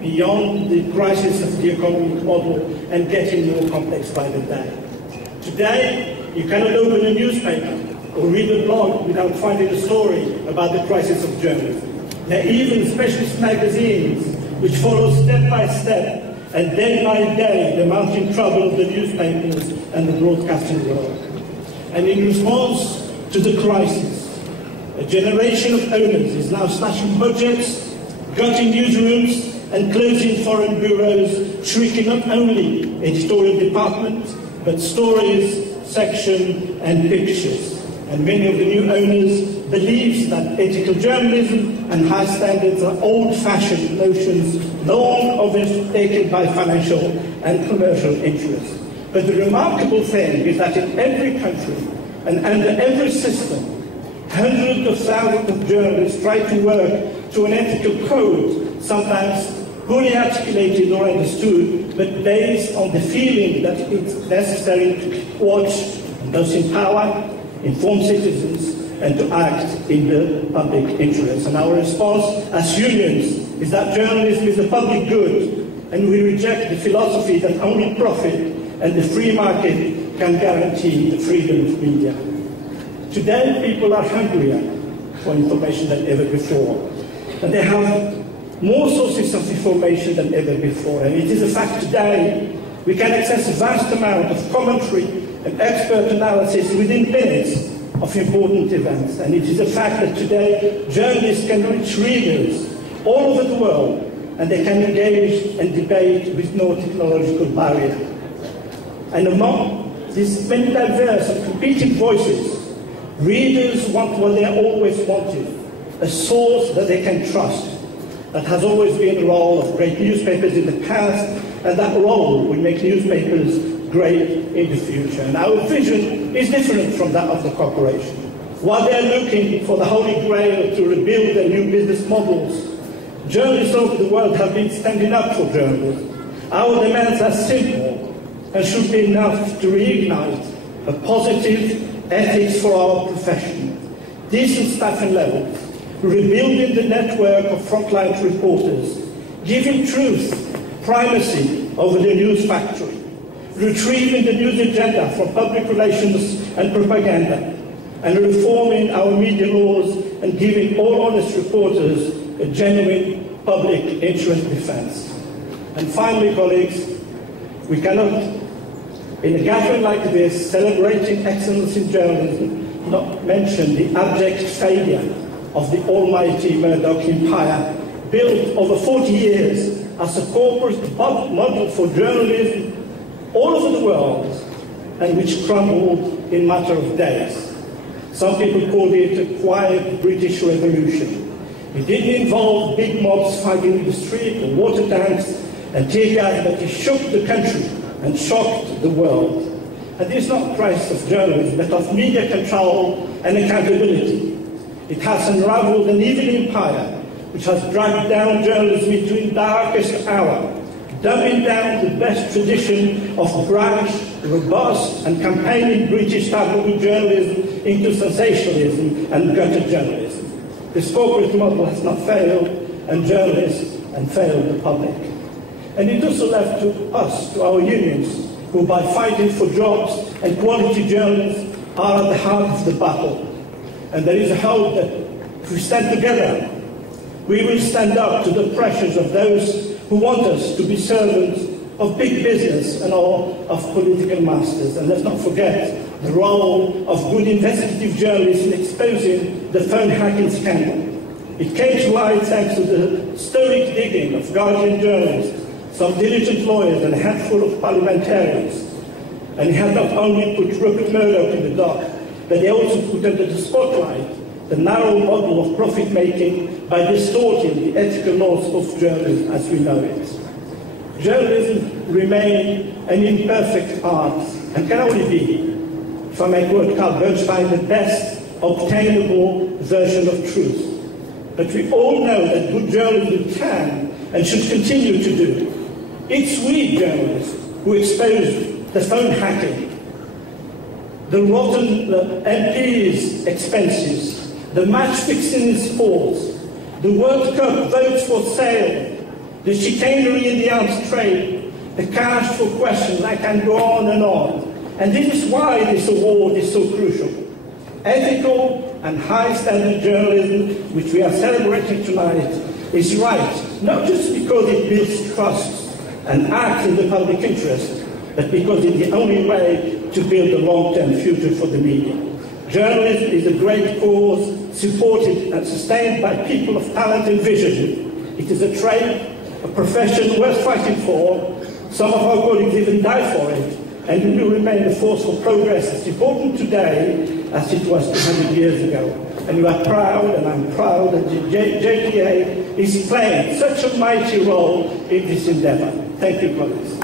beyond the crisis of the economic model and getting more complex by the day. Today, you cannot open a newspaper or read a blog without finding a story about the crisis of journalism. There are even specialist magazines which follow step by step and day by day the mounting trouble of the newspapers and the broadcasting world. And in response to the crisis, a generation of owners is now slashing budgets, gutting newsrooms, and closing foreign bureaus, shrinking not only editorial departments, but stories, section, and pictures. And many of the new owners believe that ethical journalism and high standards are old-fashioned notions long overtaken by financial and commercial interests. But the remarkable thing is that in every country and under every system, hundreds of thousands of journalists try to work to an ethical code, sometimes poorly articulated or understood, but based on the feeling that it's necessary to watch those in power, inform citizens, and to act in the public interest. And our response as unions is that journalism is a public good, and we reject the philosophy that only profit and the free market can guarantee the freedom of media. Today, people are hungrier for information than ever before, and they have more sources of information than ever before. And it is a fact today we can access a vast amount of commentary and expert analysis within minutes of important events. And it is a fact that today journalists can reach readers all over the world, and they can engage and debate with no technological barrier. And among these many diverse and competing voices, readers want what they always wanted, a source that they can trust. That has always been the role of great newspapers in the past, and that role will make newspapers great in the future. And our vision is different from that of the corporation. While they're looking for the holy grail to rebuild their new business models, journalists over the world have been standing up for journalism. Our demands are simple and should be enough to reignite a positive ethics for our profession, decent staffing levels, rebuilding the network of frontline reporters, giving truth primacy over the news factory, retrieving the news agenda from public relations and propaganda, and reforming our media laws and giving all honest reporters a genuine public interest defense. And finally, colleagues, we cannot, in a gathering like this, celebrating excellence in journalism, not mention the abject failure of the almighty Murdoch empire, built over 40 years as a corporate model for journalism all over the world, and which crumbled in a matter of days. Some people called it a quiet British Revolution. It didn't involve big mobs fighting in the street, or water tanks and tear gas, but it shook the country and shocked the world. And this is not a crisis of journalism, but of media control and accountability. It has unraveled an evil empire which has dragged down journalism into its darkest hour, dumbing down the best tradition of brash, robust and campaigning British tabloid journalism into sensationalism and gutter journalism. This corporate model has not failed, and journalists, and failed the public. And it also left to us, to our unions, who by fighting for jobs and quality journalists are at the heart of the battle. And there is a hope that if we stand together, we will stand up to the pressures of those who want us to be servants of big business and all of political masters. And let's not forget the role of good investigative journalists in exposing the phone hacking scandal. It came to light thanks to the stoic digging of Guardian journalists, some diligent lawyers and a handful of parliamentarians. And he had not only put Rupert Murdoch in the dock, but they also put under the spotlight the narrow model of profit-making by distorting the ethical laws of journalism as we know it. Journalism remains an imperfect art and can only be, if I may quote Carl Bernstein, the best obtainable version of truth. But we all know that good journalism can and should continue to do. It's we journalists who expose the phone hacking, the rotten MPs' expenses, the match fixing in sports, the World Cup votes for sale, the chicanery in the arms trade, the cash for questions. I can go on and on. And this is why this award is so crucial. Ethical and high-standard journalism, which we are celebrating tonight, is right, not just because it builds trust and acts in the public interest, but because it's the only way to build a long-term future for the media. Journalism is a great cause, supported and sustained by people of talent and vision. It is a trade, a profession worth fighting for. Some of our colleagues even die for it, and it will remain a force for progress as important today as it was 200 years ago. And we are proud, and I'm proud, that the GJA is playing such a mighty role in this endeavour. Thank you, colleagues.